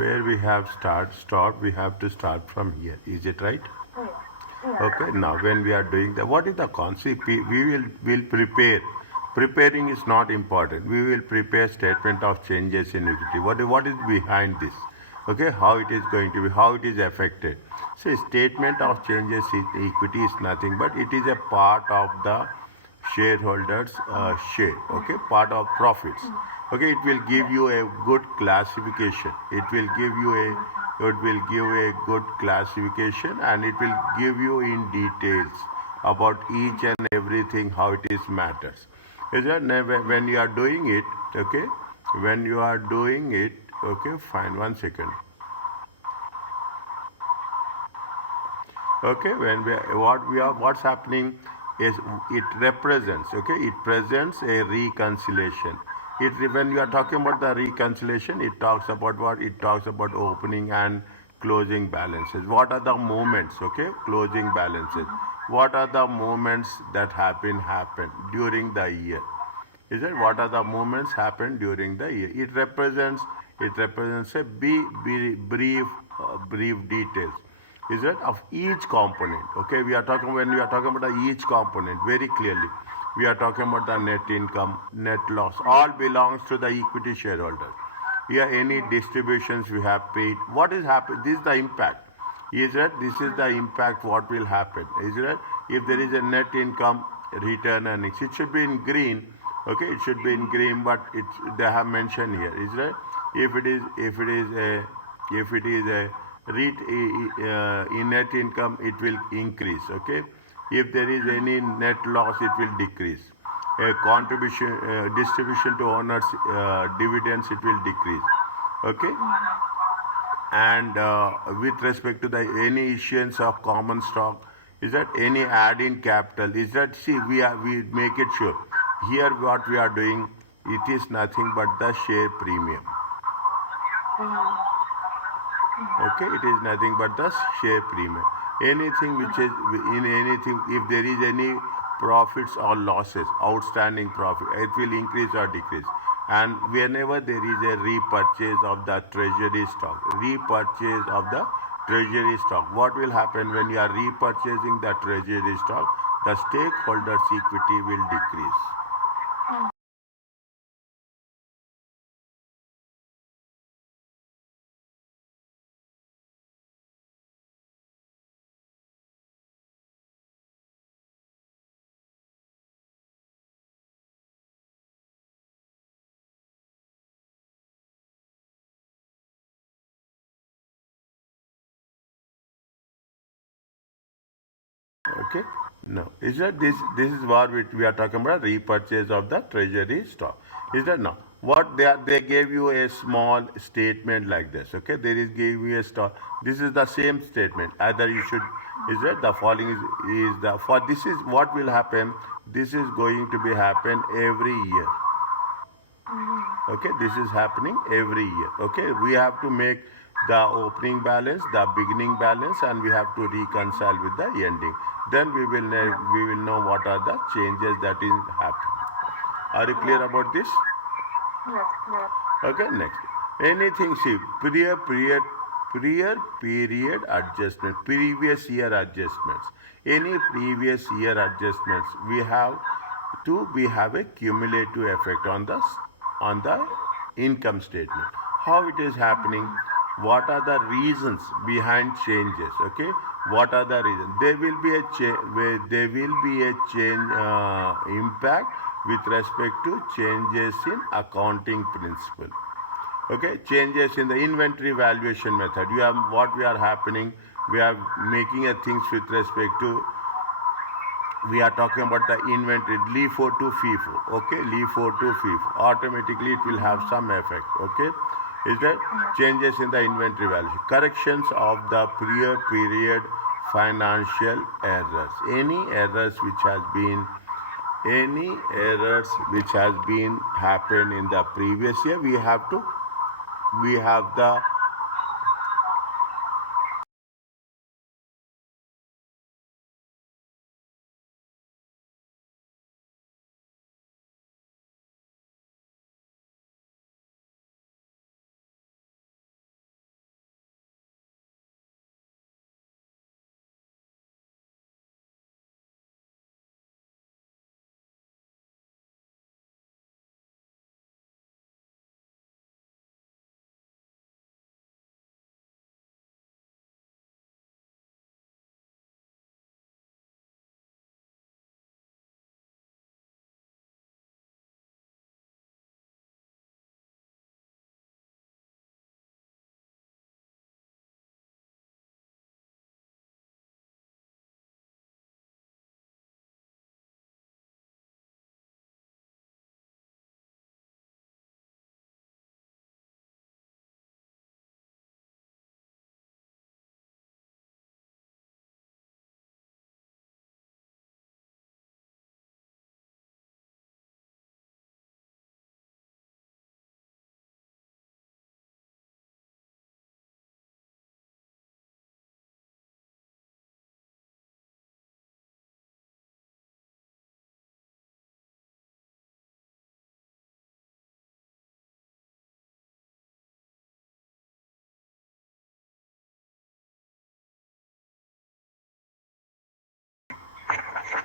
where we have stopped, we have to start from here. Is it right? Okay. Now, when we are doing that, what is the concept? We will prepare. Preparing is not important. We will prepare statement of changes in equity. What is behind this? Okay, how it is going to be, how it is affected. So, statement of changes in equity is nothing but it is a part of the shareholders share. Okay, part of profits. Okay, it will give you a good classification. It will give a good classification, and it will give you in details about each and everything how it is matters. Is that when you are doing it? Okay, when you are doing it. Okay, fine. 1 second. Okay, what's happening is it represents. Okay, it presents a reconciliation. When you are talking about the reconciliation, it talks about what? It talks about opening and closing balances. What are the movements? Okay, closing balances. What are the movements that happen during the year? Is it what are the movements happen during the year? It represents a brief details. Is it of each component? Okay, when we are talking about each component very clearly. We are talking about the net income, net loss. All belongs to the equity shareholders. Here, any distributions we have paid. What is happening? This is the impact. Is that this is the impact? What will happen? Is that if there is a net income return earnings, it should be in green. Okay, it should be in green, but they have mentioned here. Is that if it is a in net income, it will increase. Okay, if there is any net loss, it will decrease. A contribution distribution to owners dividends, it will decrease. Okay, and with respect to the any issuance of common stock, is that any add in capital, is that see we make it sure here what we are doing, it is nothing but the share premium. Okay, it is nothing but the share premium. Anything which is in anything, if there is any profits or losses, outstanding profit, it will increase or decrease. And whenever there is a repurchase of the treasury stock, what will happen when you are repurchasing the treasury stock? The stakeholders' equity will decrease. Okay. No. Is that this is what we are talking about repurchase of the treasury stock. Is that no? What they gave you a small statement like this. Okay. There is gave you a stock. This is the same statement. Either you should is that the following is the for this is what will happen. This is going to be happen every year. Okay, this is happening every year. Okay, we have to make the opening balance, the beginning balance, and we have to reconcile with the ending. Then we will know what are the changes that is happening. Are you clear about this? Okay, next. Anything, see, prior period adjustment, previous year adjustments. Any previous year adjustments, we have a cumulative effect on the income statement. How it is happening? What are the reasons behind changes? Okay, what are the reasons? There will be a change impact with respect to changes in accounting principle. Okay, changes in the inventory valuation method. You have what we are happening. We are making a things with respect to. We are talking about the inventory LIFO to FIFO. Okay, LIFO to FIFO. Automatically, it will have some effect. Okay, is that changes in the inventory value, corrections of the prior period financial errors. Any errors which has been happened in the previous year, we have the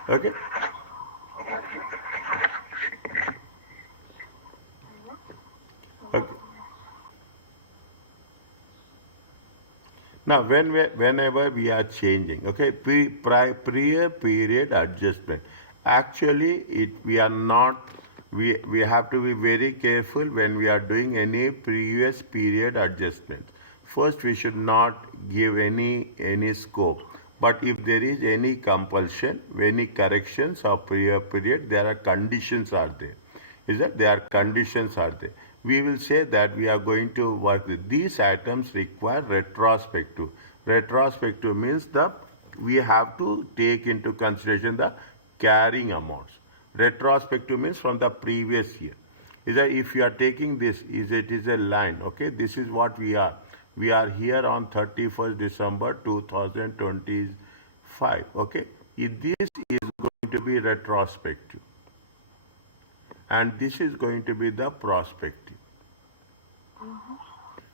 Okay. Okay. Now, whenever we are changing, okay, prior period adjustment, actually, we are not, we have to be very careful when we are doing any previous period adjustment. First, we should not give any scope. But if there is any compulsion, any corrections of prior period, there are conditions are there, is that there are conditions are there. We will say that we are going to work with these items require retrospective. Retrospective means the we have to take into consideration the carrying amounts. Retrospective means from the previous year. Is that if you are taking this, is it is a line, okay? This is what we are. We are here on 31st December 2025, okay? If this is going to be retrospective and this is going to be the prospective.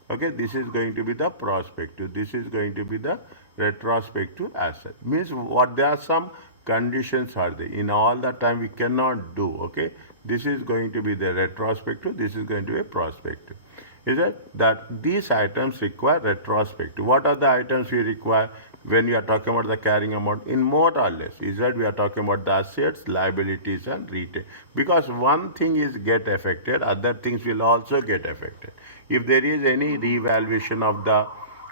Okay, this is going to be the prospective. This is going to be the retrospective asset. Means what there are some conditions are there. In all the time we cannot do. Okay, this is going to be the retrospective. This is going to be a prospective. Is it that these items require retrospective? What are the items we require when we are talking about the carrying amount? In more or less, is that we are talking about the assets, liabilities, and retail. Because one thing is get affected, other things will also get affected. If there is any revaluation of the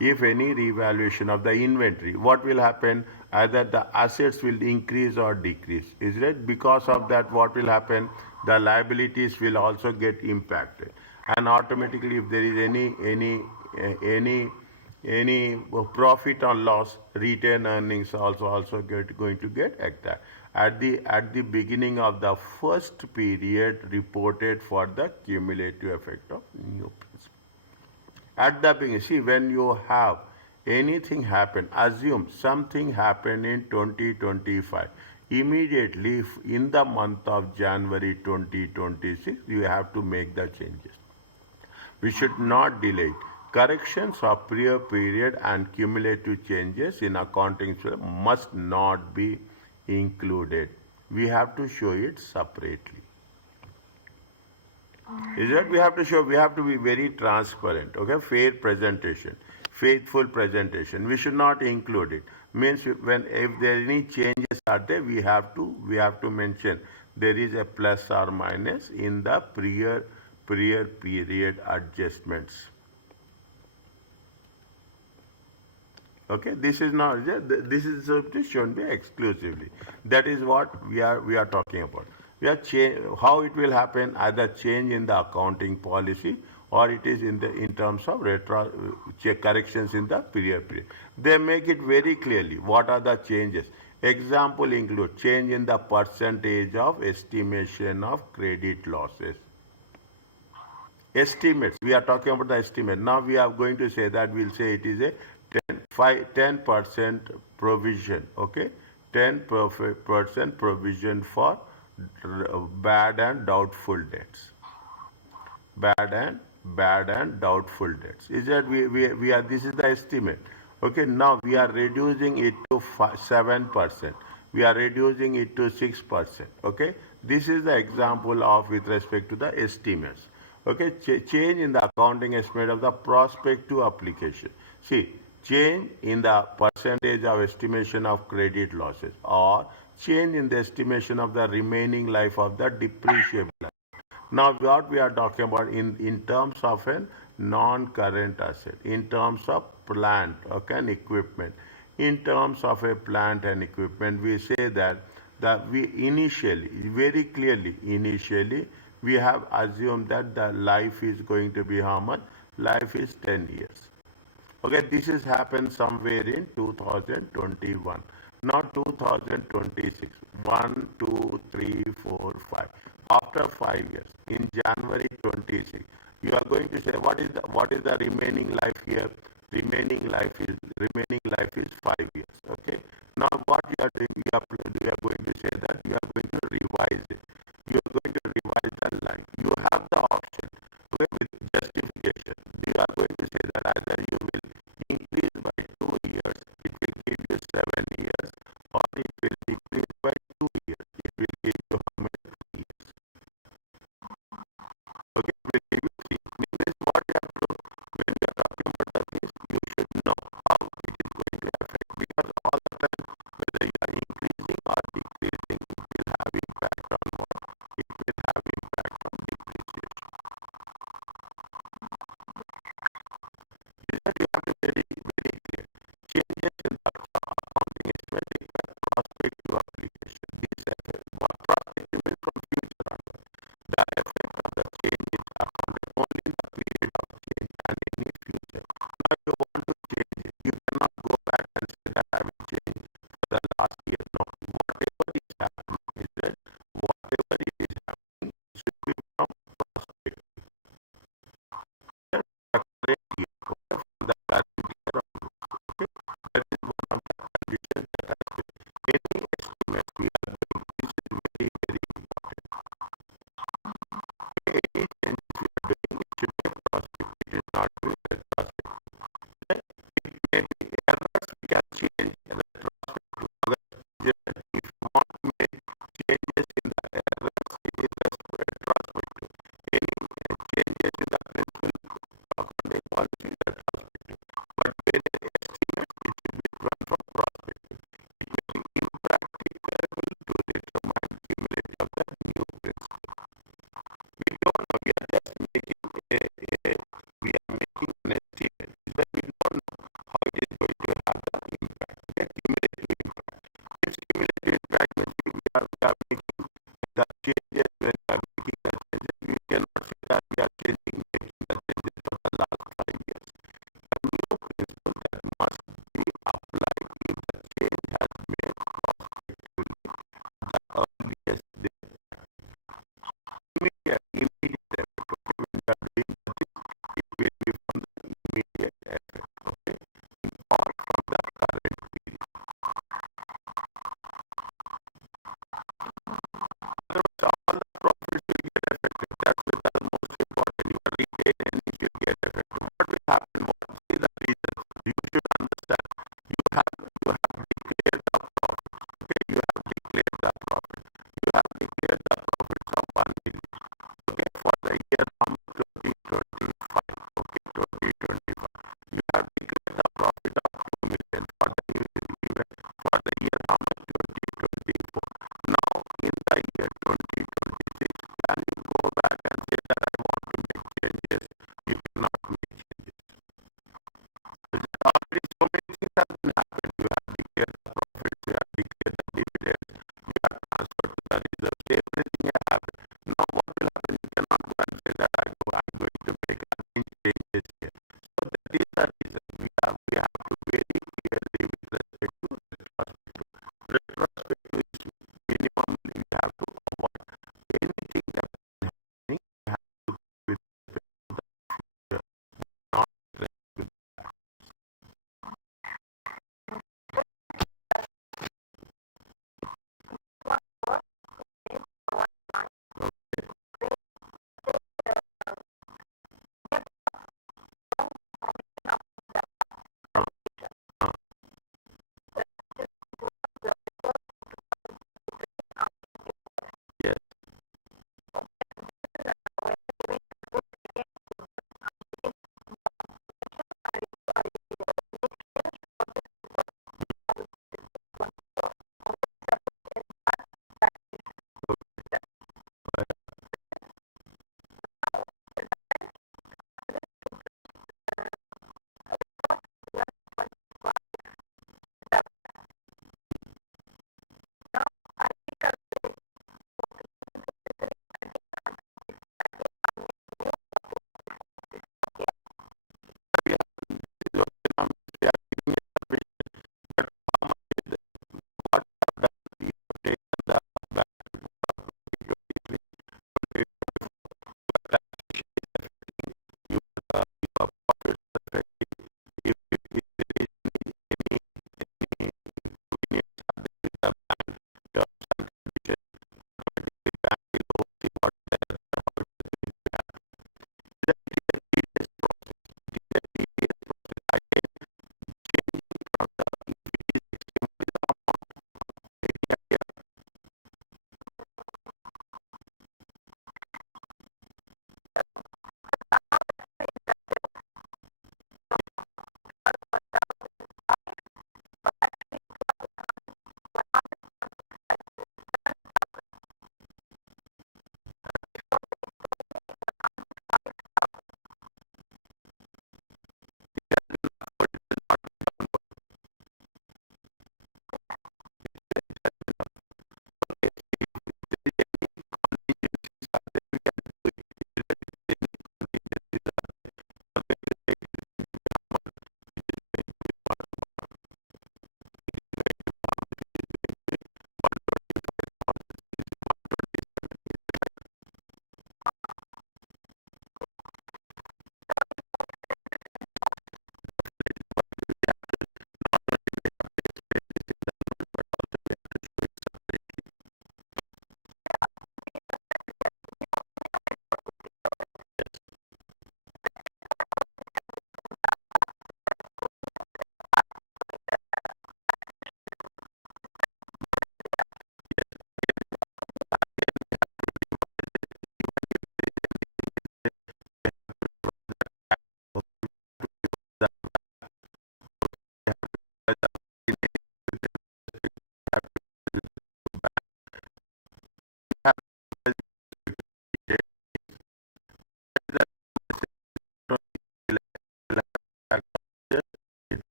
if any revaluation of the inventory, what will happen? Either the assets will increase or decrease. Is it? Because of that, what will happen? The liabilities will also get impacted. And automatically, if there is any profit or loss, retained earnings also going to get at that. At the beginning of the first period reported for the cumulative effect of new principal. At the beginning, see, when you have anything happen, assume something happened in 2025. Immediately in the month of January 2026, you have to make the changes. We should not delay it. Corrections of prior period and cumulative changes in accounting must not be included. We have to show it separately. Is that we have to show, we have to be very transparent, okay? Fair presentation, faithful presentation. We should not include it. Means when if there any changes are there, we have to mention there is a plus or minus in the prior period adjustments. Okay, this is not this is this shouldn't be exclusively. That is what we are talking about. We are how it will happen, either change in the accounting policy or it is in terms of corrections in the period. They make it very clearly what are the changes. Example include change in the percentage of estimation of credit losses. Estimates, we are talking about the estimate. Now we are going to say that we'll say it is a 10% provision, okay? 10% provision for bad and doubtful debts. Bad and doubtful debts. Is that we are, this is the estimate. Okay, now we are reducing it to 7%. We are reducing it to 6%. Okay, this is the example of with respect to the estimates. Okay, change in the accounting estimate of the prospective application. See, change in the percentage of estimation of credit losses or change in the estimation of the remaining life of the depreciable. Now, what we are talking about in terms of a non-current asset, in terms of plant, okay, and equipment. In terms of a plant and equipment, we say that we initially, very clearly, initially, we have assumed that the life is going to be how much? Life is 10 years. Okay, this has happened somewhere in 2021. Now 2026. 1, 2, 3, 4, 5. After 5 years, in January 26, you are going to say what is the remaining life here? Remaining life is 5 years. Okay. Now what you are doing, we are going to say that you are going to revise it. You are going to revise the line. You have the option, okay, with justification. You are going to say that either you will increase by 2 years, it will give you 7 years, or it will decrease by 2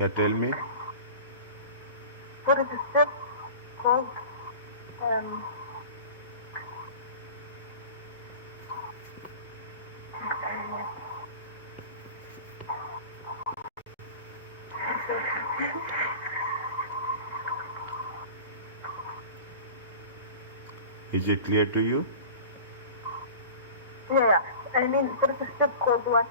Yeah, tell me. What is the step called? Um, Is it clear to you? yeah. I mean, what is the step called? What?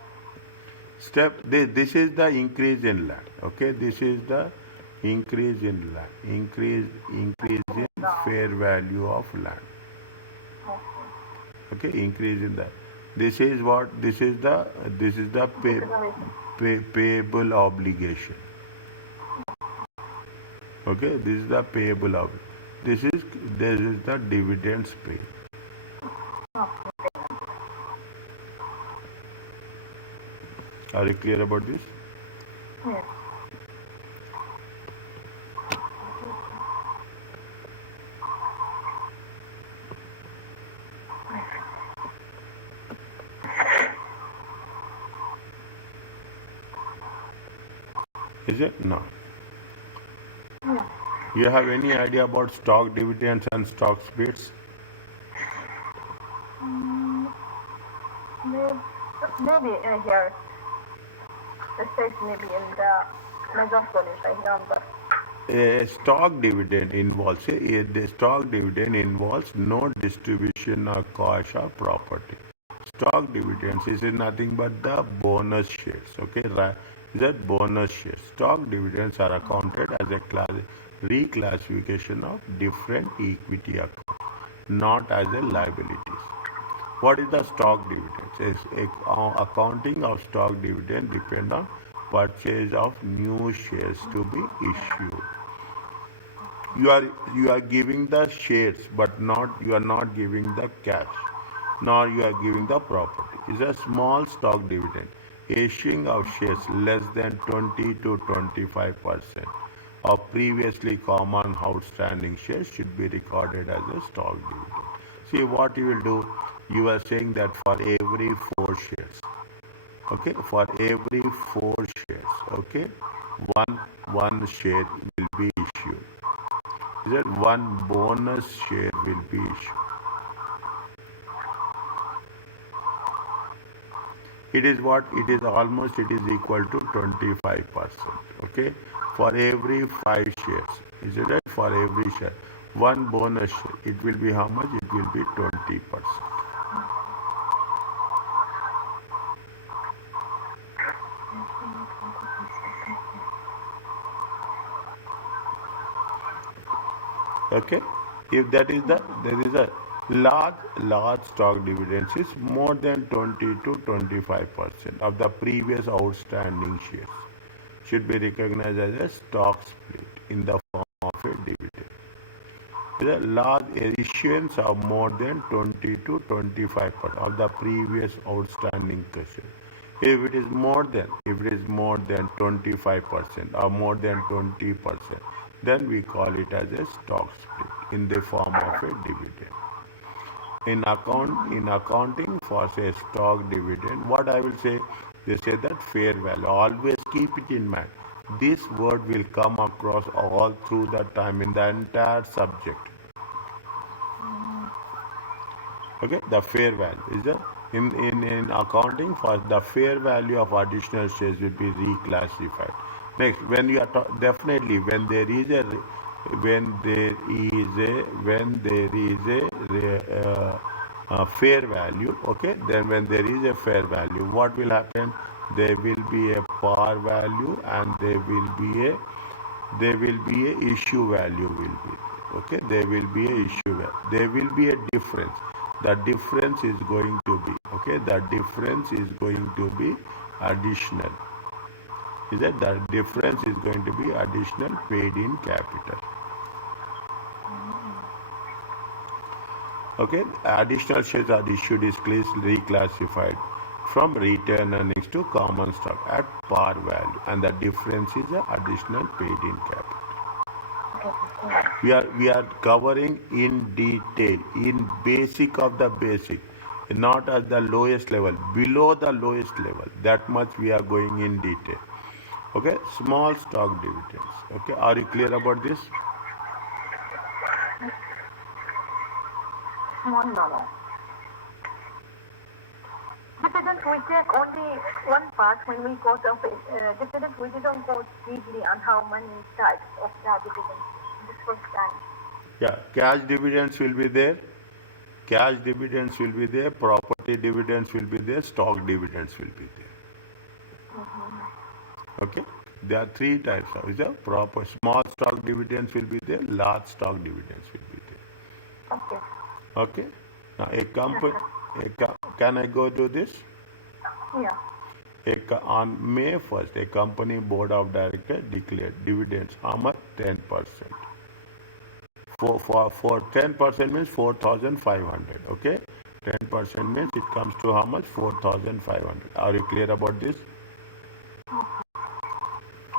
This is the increase in land. Okay, this is the increase in land. Increase in fair value of land. Okay, increase in that. This is what this is the payable obligation. Okay, this is the payable of. This is the dividends paid. Are you clear about this? Yes. Is it? No. You have any idea about stock dividends and stock splits? Maybe I hear the state maybe in the Lagos College. I remember. A stock dividend involves the stock dividend involves no distribution of cash or property. Stock dividends is nothing but the bonus shares. Okay, right? That bonus shares. Stock dividends are accounted as a reclassification of different equity accounts, not as a liabilities. What is the stock dividends? Accounting of stock dividend depend on purchase of new shares to be issued. You are giving the shares, but not you are not giving the cash, nor you are giving the property. It's a small stock dividend. Issuing of shares less than 20 to 25% of previously common outstanding shares should be recorded as a stock dividend. See what you will do. You are saying that for every four shares, okay, for every four shares, okay, one share will be issued. That one bonus share will be issued. It is what it is almost it is equal to 25%. Okay, for every five shares, is it right? For every share, one bonus share, it will be how much? It will be 20%. Okay, if that is there is a large stock dividends is more than 20 to 25% of the previous outstanding shares should be recognized as a stock split in the form of a dividend. The large issuance of more than 20 to 25% of the previous outstanding cash. If it is more than 25% or more than 20%, then we call it as a stock split in the form of a dividend. In accounting for say stock dividend, what I will say, they say that fair value. Always keep it in mind. This word will come across all through the time in the entire subject. Okay, the fair value is in accounting for the fair value of additional shares will be reclassified. Next, when you are definitely when there is a fair value, okay, then when there is a fair value, what will happen? There will be a par value and there will be a issue value will be, okay, there will be a issue value, there will be a difference. The difference is going to be, okay, the difference is going to be additional. Is that the difference is going to be additional paid in capital. Okay, additional shares are issued is reclassified from retained earnings to common stock at par value, and the difference is the additional paid in capital. We are covering in detail, in basic of the basic, not at the lowest level, below the lowest level. That much we are going in detail. Okay, small stock dividends. Okay, are you clear about this? Small dollar. Dividends we take only one part when we go to dividends. We didn't go deeply on how many types of the dividends. This first time. Yeah, cash dividends will be there. Cash dividends will be there. Property dividends will be there. Stock dividends will be there. Okay, there are three types of. Is a proper small stock dividends will be there. Large stock dividends will be there. Okay. Okay. Now a Yes, company. sir. Can I go to this? Yeah. On May 1st, a company board of directors declared dividends. How much? 10%. For 10% means 4,500. Okay, 10% means it comes to how much? 4,500. Are you clear about this?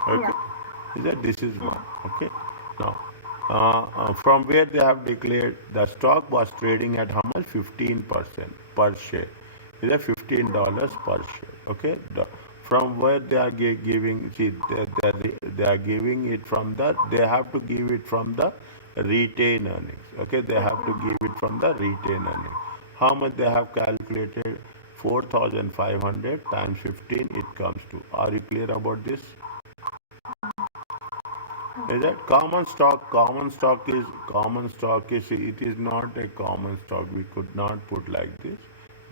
Okay, Yeah. is that this is one? Okay, now from where they have declared the stock was trading at how much? 15% per share. Is that $15 per share? Okay, from where they are giving, see, they are giving it from the, they have to give it from the retained earnings. Okay, they have to give it from the retained earnings. How much they have calculated? 4,500 times 15, it comes to. Are you clear about this? Is that common stock? Common stock is, it is not a common stock. We could not put like this.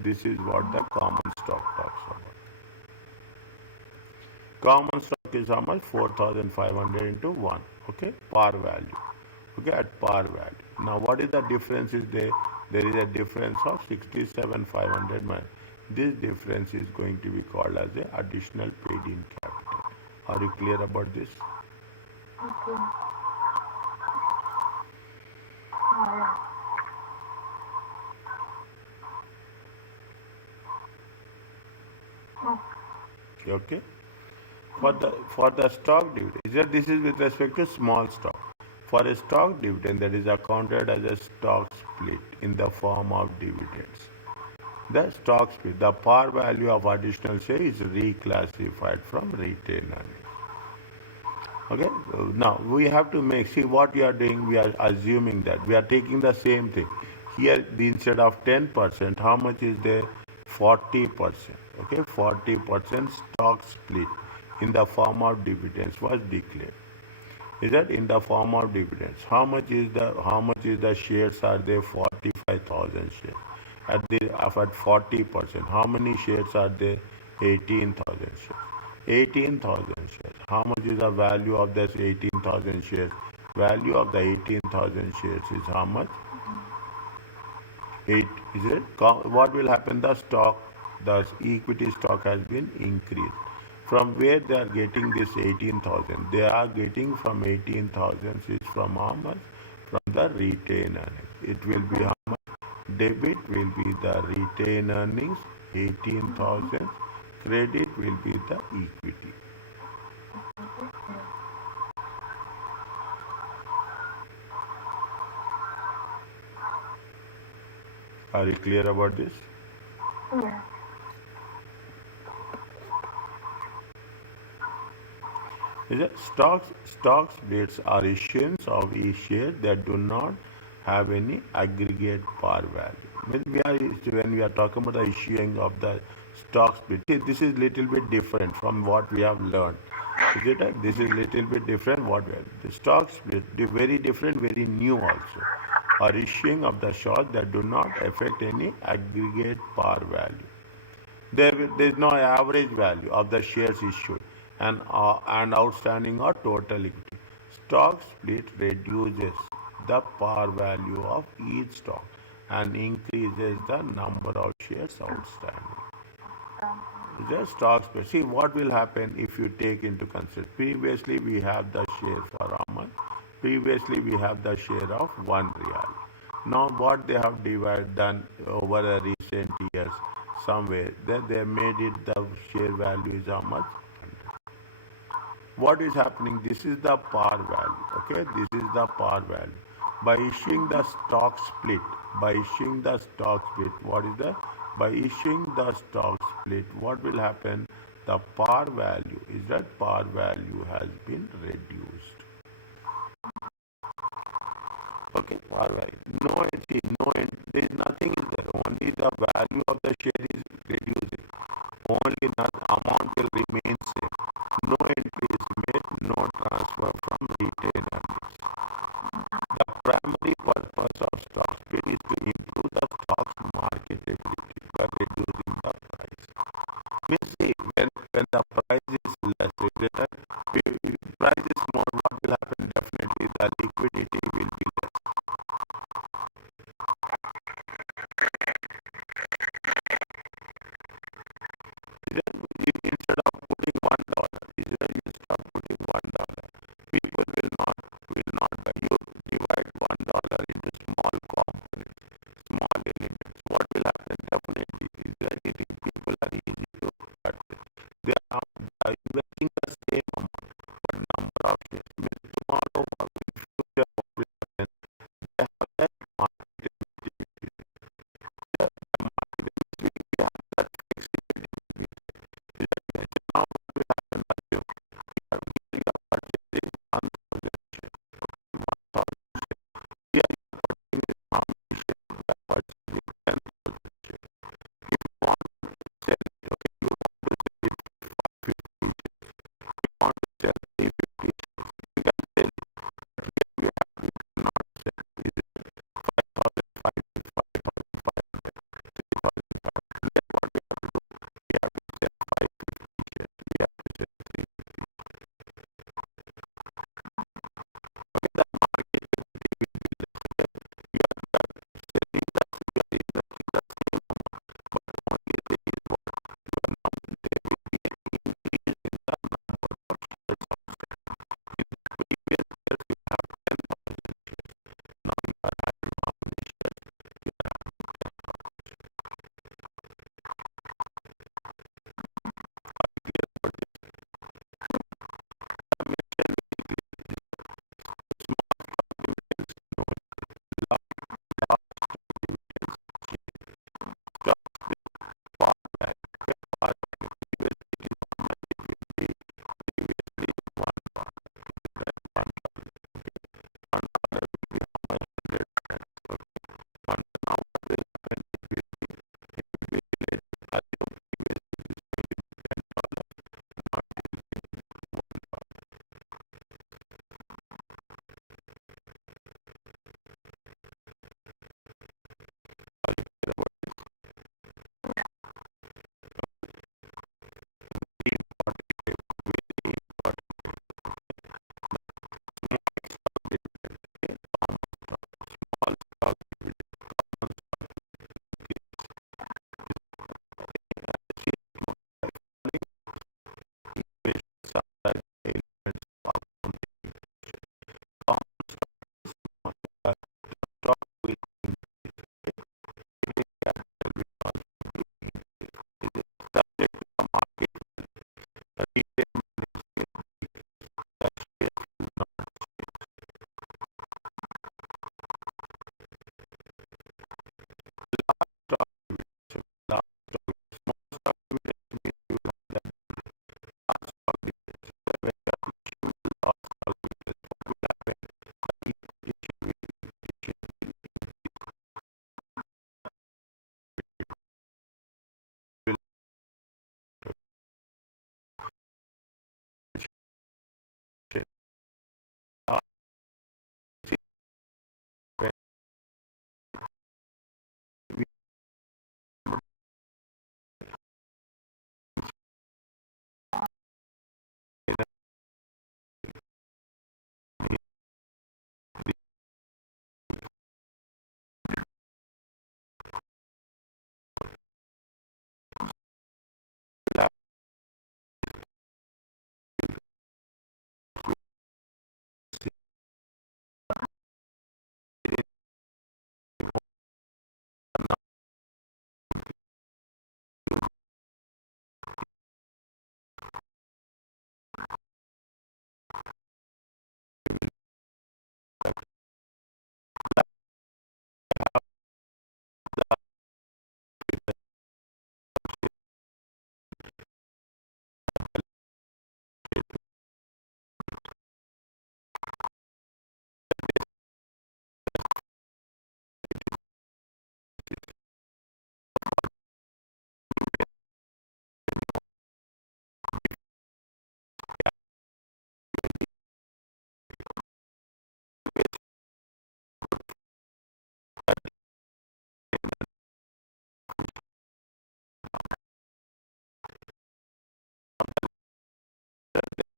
This is what the common stock talks about. Common stock is how much? 4,500 into 1. Okay, par value. Okay, at par value. Now, what is the difference? Is there? There is a difference of 67,500. This difference is going to be called as a additional paid in capital. Are you clear about this? Okay. Oh, yeah. Oh, Okay. For the stock dividend, this is with respect to small stock. For a stock dividend that is accounted as a stock split in the form of dividends. The stock split, the par value of additional share is reclassified from retained earnings. Okay, so now we have to make, see what we are doing, we are assuming that we are taking the same thing. Here, instead of 10%, how much is there? 40%. Okay, 40% stock split in the form of dividends was declared. Is that in the form of dividends? How much is the shares are there? 45,000 shares. At 40%, how many shares are there? 18,000 shares. 18,000 shares. How much is the value of this 18,000 shares? Value of the 18,000 shares is how much? 8. Is it? What will happen? The equity stock has been increased. From where they are getting this 18,000? They are getting from 18,000 is from how much? From the retained earnings. It will be how much? Debit will be the retained earnings, 18,000. Credit will be the equity. Are you clear about this? yeah. Is that stock splits are issuance of each share that do not have any aggregate par value. When we are talking about the issuing of the stock split, see, this is little bit different from what we have learned. Is it right? This is little bit different. What we have. The stock split, very different, very new also. Are issuing of the shares that do not affect any aggregate par value. There is no average value of the shares issued and outstanding or total equity. Stock split reduces the par value of each stock and increases the number of shares outstanding. The stock split. See what will happen if you take into consideration. Previously we have the share for how much? Previously we have the share of 1 real. Now what they have done over the recent years somewhere that they made it the share value is how much? What is happening? This is the par value. Okay, this is the par value. By issuing the stock split, what is the? By issuing the stock split, what will happen? the par value is that par value has been reduced. Okay, par value. No, see, no, there is nothing is there. Only the value of the share is reducing. Only that amount will remain same. No entry is made, no transfer from retained earnings. The primary purpose of stock split is to improve the stock's marketability by reducing the price. Means see, when the price is less, price is more, what will happen? Definitely the liquidity will be less. Instead of putting $1, you start putting $1. People will not buy. You divide $1 into small components, small elements. What will happen? Definitely is that people are easy to cut with. They are investing the same amount, but number of shares. Means tomorrow or in future, what will that